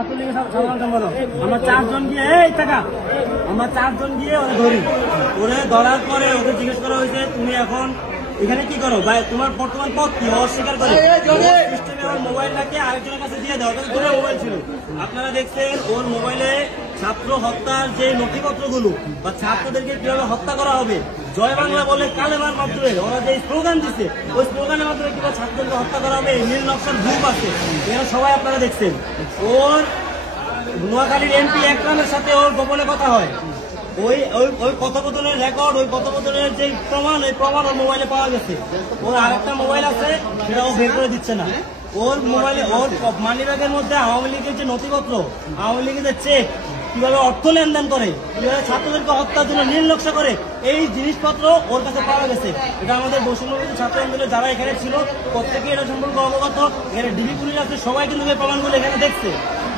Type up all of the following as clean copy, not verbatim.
ছাত্রলীগের সাধারণ সম্পাদক। আমরা 4 জন গিয়ে আমরা 4 জন গিয়ে ওরা ধরি। ওরে ধরার পরে ওকে জিজ্ঞেস করা হয়েছে তুমি এখন এখানে কি করো ভাই, তোমার বর্তমান পদ কি? অস্বীকার করে সিস্টেমে ওর মোবাইলটাকে আরেকজনের কাছে দিয়ে দেওয়া, দুটো মোবাইল ছিল। আপনারা দেখছেন ওর মোবাইলে ছাত্র হত্যার যে নথিপত্রগুলো বা ছাত্রদেরকে কিভাবে হত্যা করা হবে, জয় বাংলা বলে কালেমার মাধ্যমে ওরা যে স্লোগান দিচ্ছে, ওই স্লোগানের মাধ্যমে কিভাবে ছাত্রদেরকে হত্যা করা হবে, নীল নকশার গ্রুপ আছে, এরা সবাই আপনারা দেখছেন। ওর নোয়াখালীর এমপি একরামের সাথে ওর গোপনে কথা হয়, ওই কথোপকথনের রেকর্ড, ওই কথোপকথনের যে প্রমাণ, ওই প্রমাণ ওর মোবাইলে পাওয়া গেছে। ওর আরেকটা মোবাইল আছে, সেটা ও বের করে দিচ্ছে না। ওর মোবাইলে ওর মানি ব্যাগের মধ্যে আওয়ামী লীগের যে নথিপত্র, আওয়ামী লীগের যে চেক, কিভাবে অর্থ লেনদেন করে, কিভাবে ছাত্রদেরকে হত্যার জন্য নীল নকশা করে, এই জিনিসপত্র ওর কাছে পাওয়া গেছে। এটা আমাদের বৈষম্যবিরোধী ছাত্র আন্দোলনের যারা এখানে ছিল প্রত্যেকে এটা সম্পর্কে অবগত। এখানে ডিবি পুলিশ আছে, সবাই কিন্তু এই প্রমাণগুলো এখানে দেখছে।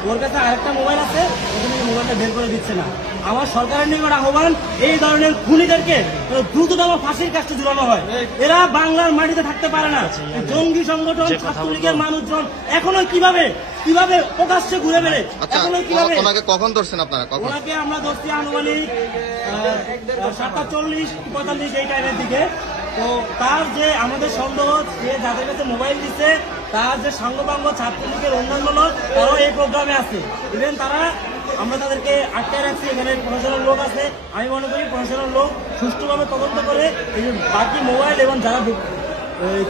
ওর কাছে আরেকটা মোবাইল আছে, ওখানে মোবাইলটা বের করে দিচ্ছে না। আমার সরকারের নিকট আহ্বান, এই ধরনের খুনিদেরকে দ্রুততম ফাঁসির কাছে ঝুলানো হয়। এরা বাংলার মাটিতে থাকতে পারে না। জঙ্গি সংগঠন ছাত্রলীগের মানুষজন এখনো কিভাবে প্রকাশ্যে ঘুরে বেড়ে, এখনো কিভাবে। কখন ধরছেন আপনারা? ওনাকে আমরা ধরছি আনুমানিক 7:40-45 এই টাইমের দিকে। তো তার যে আমাদের সন্দেহ, সে যাদের কাছে মোবাইল দিচ্ছে তার যে সাঙ্গপাঙ্গ ছাত্রলীগের অন্যান্য লোক, তারাও এই প্রোগ্রামে আছে। ইভেন আমরা তাদেরকে আটকায় রাখছি। এখানে প্রশাসনের লোক আছে। আমি মনে করি প্রশাসনের লোক সুষ্ঠুভাবে তদন্ত করে এই বাকি মোবাইল এবং যারা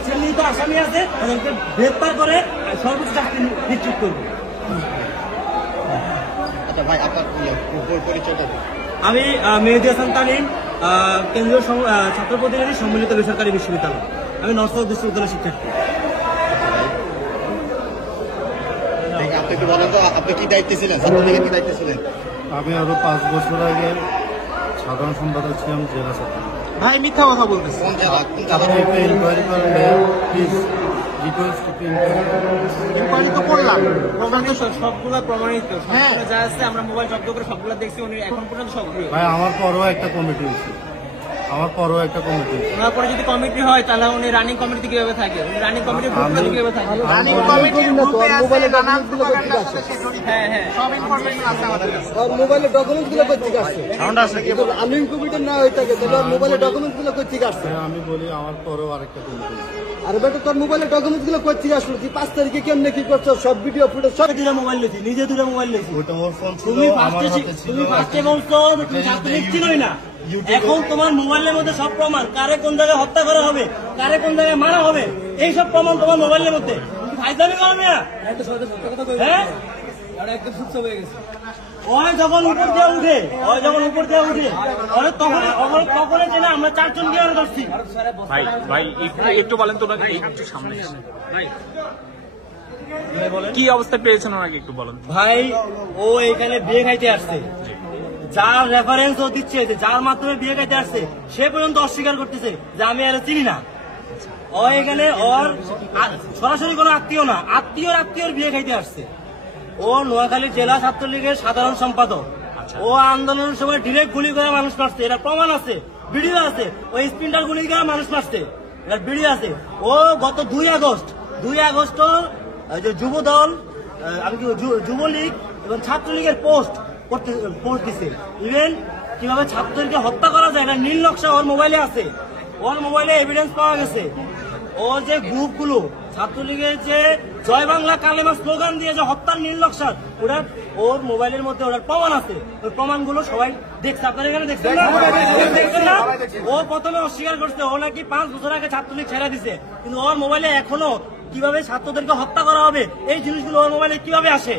চিহ্নিত আসামি আছে তাদেরকে গ্রেপ্তার করে সর্বোচ্চ শাস্তি নিশ্চিত করবে। ভাই আপনার পরিচয়? আমি মেহেদী হাসান তামিম, কেন্দ্রীয় ছাত্র প্রতিনিধি, সম্মিলিত বেসরকারি বিশ্ববিদ্যালয়। আমি নর্থ সাউথ বিশ্ববিদ্যালয়ের শিক্ষার্থী। আপনি কি বলেন তো, আপনি কি দায়িত্বে ছিলেন? ছাত্রলীগের কি দায়িত্বে ছিলেন? আমি আরো 5 বছর আগে সাধারণ সম্পাদক ছিলাম জেলা ছাত্র। ভাই মিথ্যা কথা বলতেছে। কোন জেলা? আপনি একটু ইনকোয়ারি করলে প্লিজ, রিকোয়েস্ট একটু ইনকোয়ারি তো করলাম, প্রমাণ তো সবগুলো প্রমাণিত, হ্যাঁ যা আছে আমরা মোবাইল জব্দ করে সবগুলো দেখছি। উনি এখন পর্যন্ত সক্রিয়। ভাই আমার পরও একটা কমিটি হয়েছে, ওনার পরে যদি কমিটি হয় তাহলে উনি রানিং কমিটি কিভাবে থাকে? উনি রানিং কমিটির গ্রুপে কিভাবে থাকে? রানিং কমিটির গ্রুপে আছে, নানান প্রোগ্রাম আছে। হ্যাঁ সব ইনফরমেশন আছে আমাদের কাছে। মোবাইলের ডকুমেন্টস গুলো কই থেকে আসছে? সাউন্ড আসছে কি? রানিং কমিটি না হয়ে থাকে তাহলে মোবাইলের ডকুমেন্টস গুলো কই থেকে আসছে? আমি বলি আমার পরও আরেকটা কমিটি। আর বেটা তোর মোবাইলের ডকুমেন্টস গুলো কই থেকে আসলো? তুই 5 তারিখে কেমনে কি করছো? সব ভিডিও ফুটেজ সব দুটো মোবাইল নিয়েছি, নিজে দুটো মোবাইল নিয়েছি। ওটা ওর ফোন ছিল, তুমি আমার হাতে ছিল। তুমি ফার্স্টে বলছো তুমি ছাত্রলীগ চিনোই না। এখন তোমার মোবাইলের মধ্যে সব প্রমাণ, কারে কোন জায়গায় হত্যা করা হবে, কারে কোন জায়গায় মারা হবে, এই সব প্রমাণ তোমার মোবাইলের মধ্যে। ফাইজলামি করো না। হ্যাঁ, যখন উপর দিয়ে উঠে ওরা তখনই চেনা আমরা 4 জন গিয়ে ধরছি। ভাই একটু বলেন তো, একটু সামনে কি অবস্থা পেয়েছেন ওনাকে একটু বলেন। ভাই ও এখানে বিয়ে খাইতে আসছে, যার রেফারেন্স ও দিচ্ছে, যার মাধ্যমে বিয়ে খাইতে আসছে, সে পর্যন্ত অস্বীকার করতেছে যে আমি আর চিনি না। ও এখানে ওর সরাসরি কোনো আত্মীয় না, আত্মীয়র বিয়ে খাইতে আসছে। ও নোয়াখালী জেলা ছাত্রলীগের সাধারণ সম্পাদক। ও আন্দোলনের সময় ডিরেক্ট গুলি করে মানুষ মারছে, এটা প্রমাণ আছে, ভিডিও আছে। ওই স্পিন্টার গুলি করে মানুষ মারছে, এটার ভিডিও আছে। ও গত 2 আগস্ট যে যুবদল, আমি কি যুবলীগ এবং ছাত্রলীগের পোস্ট দিছে। ইভেন কিভাবে ছাত্রদেরকে হত্যা করা যায় এটা নীল নকশা ওর মোবাইলে আছে, ওর মোবাইলে এভিডেন্স পাওয়া গেছে। ওর যে গ্রুপগুলো ছাত্রলীগের যে জয় বাংলা কালেমা স্লোগান দিয়ে যে হত্যার নীল নকশা, ওটা ওর মোবাইলের মধ্যে ওটার প্রমাণ আছে। ওই প্রমাণগুলো সবাই দেখছে, আপনারা এখানে দেখছেন না? ও প্রথমে অস্বীকার করছে ও নাকি 5 বছর আগে ছাত্রলীগ ছেড়ে দিছে, কিন্তু ওর মোবাইলে এখনো কিভাবে ছাত্রদেরকে হত্যা করা হবে এই জিনিসগুলো ওর মোবাইলে কিভাবে আসে?